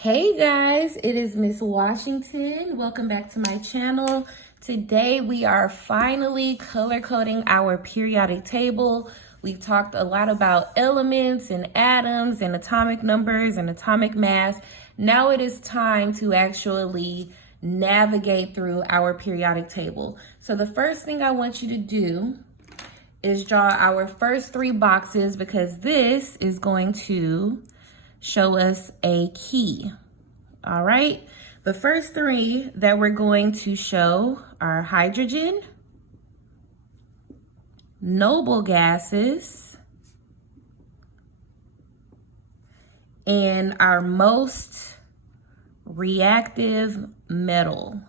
Hey guys, it is Miss Washington. Welcome back to my channel. Today we are finally color coding our periodic table. We've talked a lot about elements and atoms and atomic numbers and atomic mass. Now it is time to actually navigate through our periodic table. So the first thing I want you to do is draw our first three boxes because this is going to show us a key. All right, the first three that we're going to show are hydrogen, noble gases, and our most reactive metal.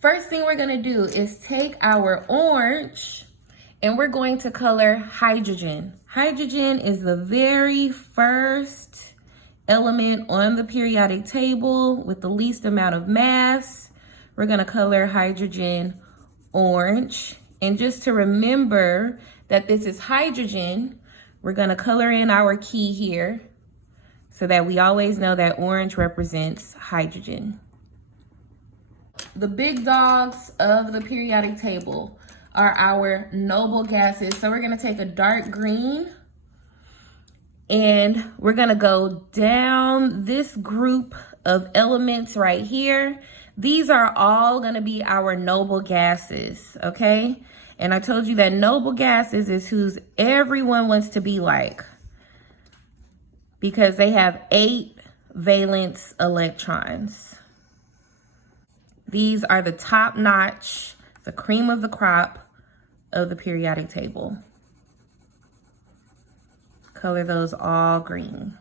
First thing we're gonna do is take our orange and we're going to color hydrogen. Hydrogen is the very first element on the periodic table with the least amount of mass. We're gonna color hydrogen orange. And just to remember that this is hydrogen, we're gonna color in our key here so that we always know that orange represents hydrogen. The big dogs of the periodic table are our noble gases. So we're gonna take a dark green and we're gonna go down this group of elements right here. These are all gonna be our noble gases, okay? And I told you that noble gases is who's everyone wants to be like because they have 8 valence electrons. These are the top notch, the cream of the crop of the periodic table. Color those all green.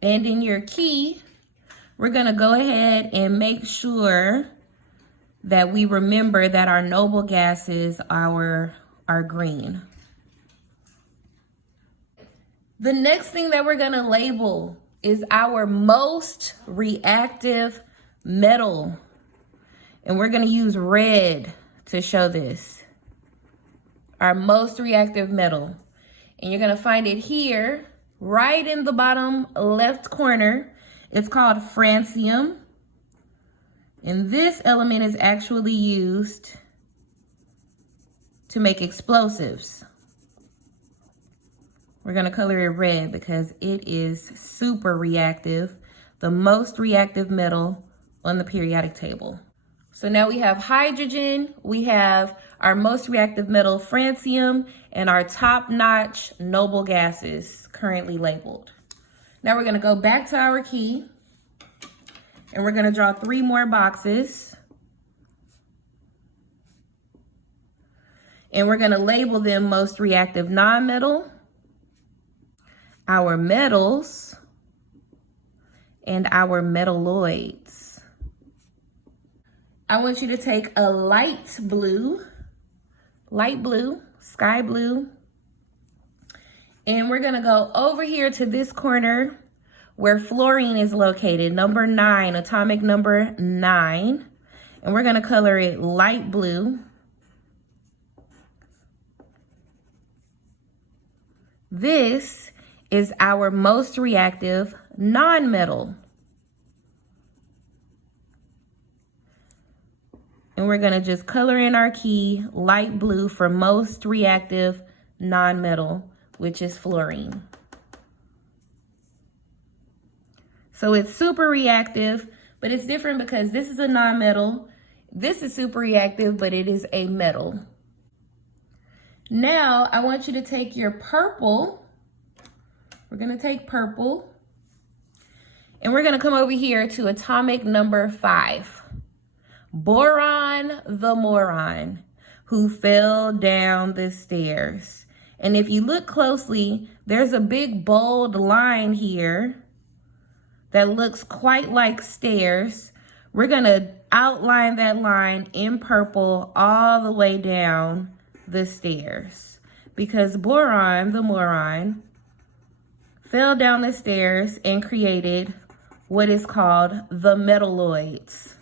And in your key, we're gonna go ahead and make sure that we remember that our noble gases are green. The next thing that we're gonna label is our most reactive metal. And we're gonna use red to show this. Our most reactive metal. And you're gonna find it here, right in the bottom left corner. It's called francium. And this element is actually used to make explosives. We're gonna color it red because it is super reactive, the most reactive metal on the periodic table. So now we have hydrogen, we have our most reactive metal, francium, and our top-notch noble gases currently labeled. Now we're gonna go back to our key and we're gonna draw 3 more boxes. And we're gonna label them most reactive nonmetal, our metals, and our metalloids. I want you to take a light blue, sky blue, and we're gonna go over here to this corner where fluorine is located, number 9, atomic number 9, and we're gonna color it light blue. This is our most reactive nonmetal. And we're gonna just color in our key light blue for most reactive nonmetal, which is fluorine. So it's super reactive, but it's different because this is a nonmetal. This is super reactive, but it is a metal. Now I want you to take your purple. We're gonna take purple and we're gonna come over here to atomic number 5. Boron the moron who fell down the stairs. And if you look closely, there's a big bold line here that looks quite like stairs. We're gonna outline that line in purple all the way down the stairs because boron the moron fell down the stairs and created what is called the metalloids.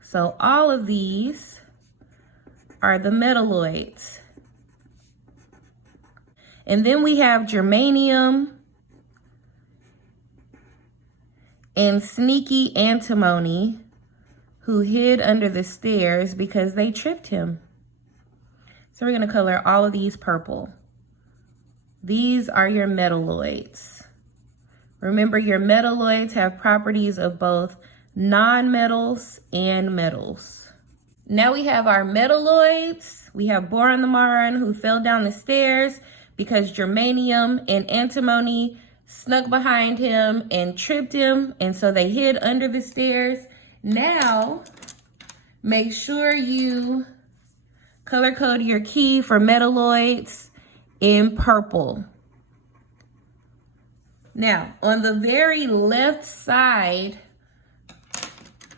So all of these are the metalloids. And then we have germanium and sneaky antimony, who hid under the stairs because they tripped him. So we're gonna color all of these purple. These are your metalloids. Remember, your metalloids have properties of both non-metals and metals. Now we have our metalloids. We have boron the Maron, who fell down the stairs because germanium and antimony snuck behind him and tripped him, and so they hid under the stairs. Now, make sure you color code your key for metalloids in purple. Now, on the very left side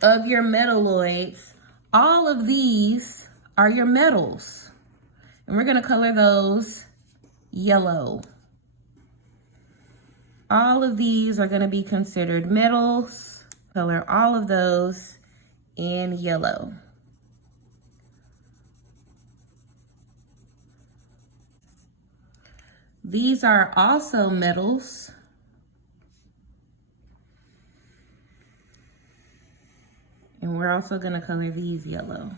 of your metalloids, all of these are your metals. And we're gonna color those yellow. All of these are gonna be considered metals. Color all of those in yellow. These are also metals. And we're also gonna color these yellow.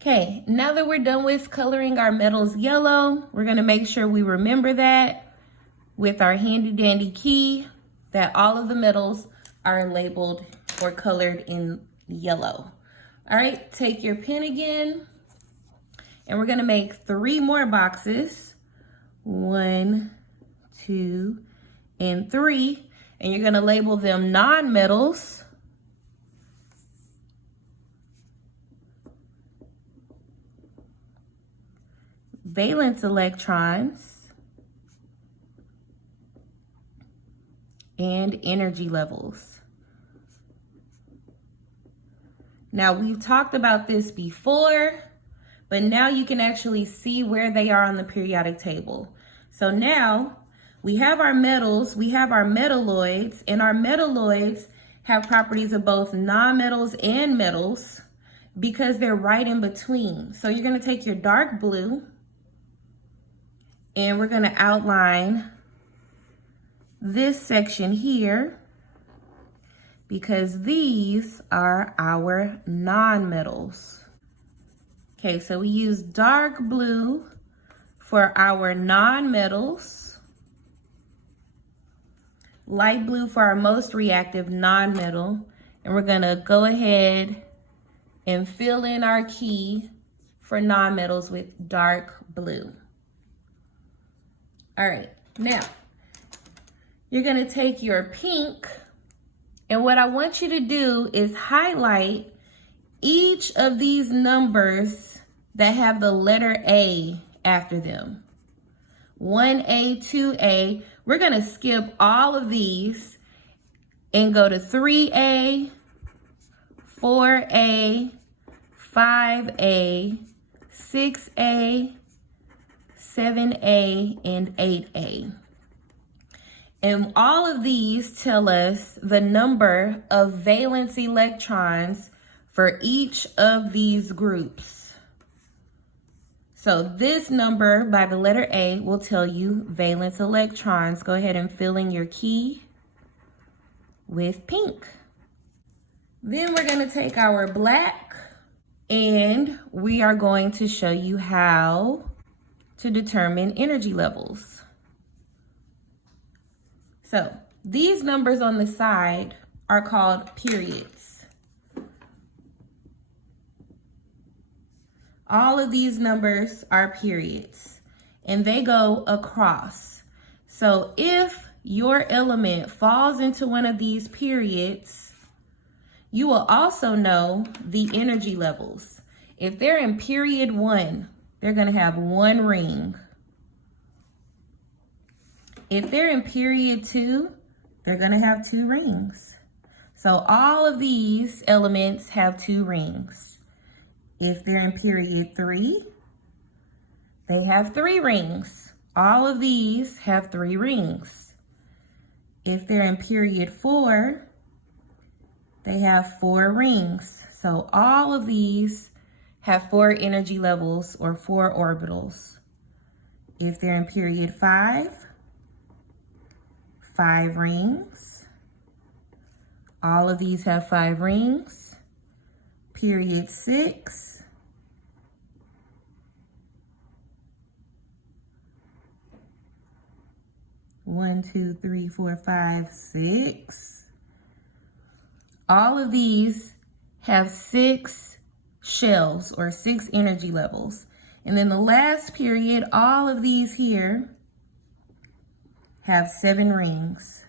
Okay, now that we're done with coloring our metals yellow, we're gonna make sure we remember that with our handy dandy key, that all of the metals are labeled or colored in yellow. All right, take your pen again, and we're gonna make 3 more boxes. 1, 2, and 3, and you're gonna label them non-metals, valence electrons, and energy levels. Now, we've talked about this before, but now you can actually see where they are on the periodic table. So now we have our metals, we have our metalloids, and our metalloids have properties of both non-metals and metals because they're right in between. So you're gonna take your dark blue and we're gonna outline this section here, because these are our non-metals. Okay, so we use dark blue for our non-metals, light blue for our most reactive non-metal, and we're gonna go ahead and fill in our key for non-metals with dark blue. All right, now you're gonna take your pink, and what I want you to do is highlight each of these numbers that have the letter A after them. 1A, 2A. We're gonna skip all of these and go to 3A, 4A, 5A, 6A, 7A, and 8A. And all of these tell us the number of valence electrons for each of these groups. So this number by the letter A will tell you valence electrons. Go ahead and fill in your key with pink. Then we're going to take our black and we are going to show you how to determine energy levels. So these numbers on the side are called periods. All of these numbers are periods and they go across. So if your element falls into one of these periods, you will also know the energy levels. If they're in period 1, they're going to have 1 ring. If they're in period 2, they're going to have 2 rings. So all of these elements have 2 rings. If they're in period 3, they have 3 rings. All of these have 3 rings. If they're in period 4, they have 4 rings. So all of these have 4 energy levels or 4 orbitals. If they're in period 5, 5 rings. All of these have 5 rings. Period 6, 1, 2, 3, 4, 5, 6. All of these have 6 shells or 6 energy levels. And then the last period, all of these here have 7 rings.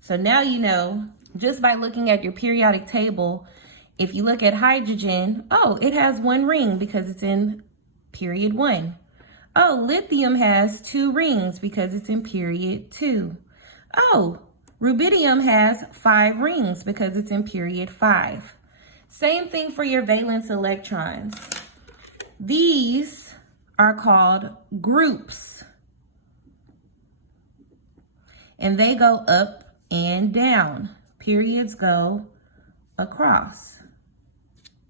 So now you know, just by looking at your periodic table, if you look at hydrogen, oh, it has 1 ring because it's in period 1. Oh, lithium has 2 rings because it's in period 2. Oh, rubidium has 5 rings because it's in period 5. Same thing for your valence electrons. These are called groups. And they go up and down. Periods go across.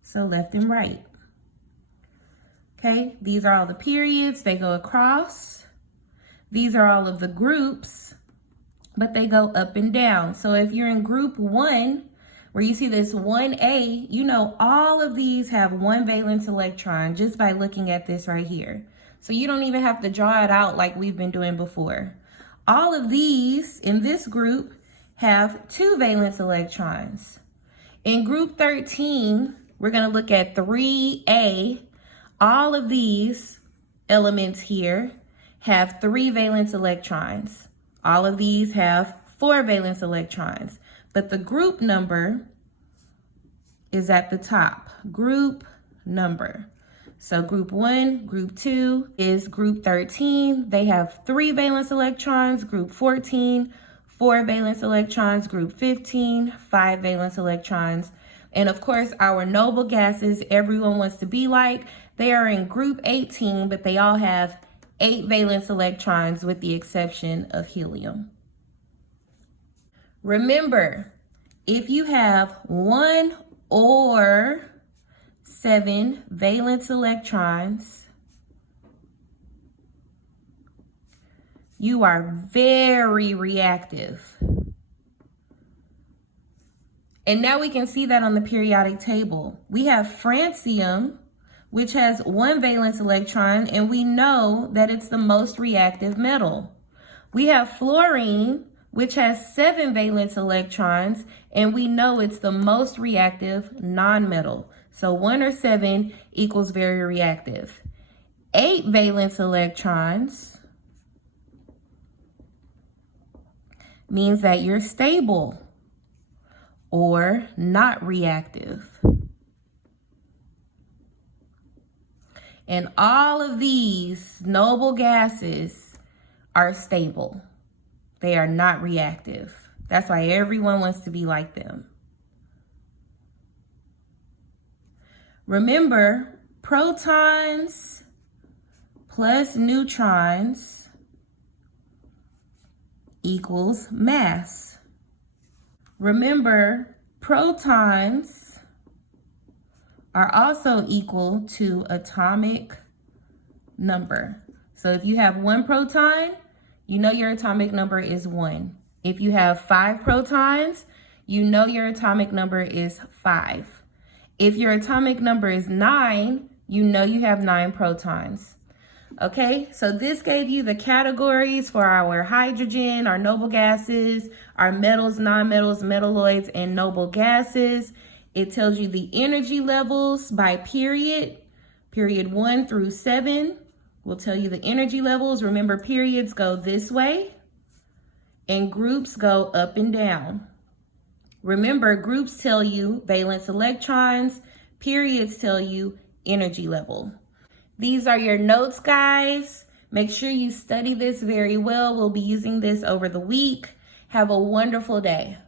So left and right. Okay, these are all the periods, they go across. These are all of the groups, but they go up and down. So if you're in group 1, where you see this 1A, you know all of these have 1 valence electron just by looking at this right here. So you don't even have to draw it out like we've been doing before. All of these in this group have 2 valence electrons. In group 13, we're going to look at 3A. All of these elements here have 3 valence electrons. All of these have 4 valence electrons. But the group number is at the top. Group number. So group 1, group 2 is group 13. They have 3 valence electrons. Group 14, 4 valence electrons. Group 15, 5 valence electrons. And of course, our noble gases, everyone wants to be like, they are in group 18, but they all have 8 valence electrons with the exception of helium. Remember, if you have 1 or 7 valence electrons, you are very reactive. And now we can see that on the periodic table. We have francium, which has 1 valence electron, and we know that it's the most reactive metal. We have fluorine, which has 7 valence electrons, and we know it's the most reactive nonmetal. So 1 or 7 equals very reactive. 8 valence electrons means that you're stable or not reactive. And all of these noble gases are stable. They are not reactive. That's why everyone wants to be like them. Remember, protons plus neutrons equals mass. Remember, protons are also equal to atomic number. So if you have 1 proton, you know your atomic number is 1. If you have 5 protons, you know your atomic number is 5. If your atomic number is 9, you know you have 9 protons. Okay, so this gave you the categories for our hydrogen, our noble gases, our metals, nonmetals, metalloids, and noble gases. It tells you the energy levels by period. Period 1 through 7 will tell you the energy levels. Remember, periods go this way and groups go up and down. Remember, groups tell you valence electrons, periods tell you energy level. These are your notes, guys. Make sure you study this very well. We'll be using this over the week. Have a wonderful day.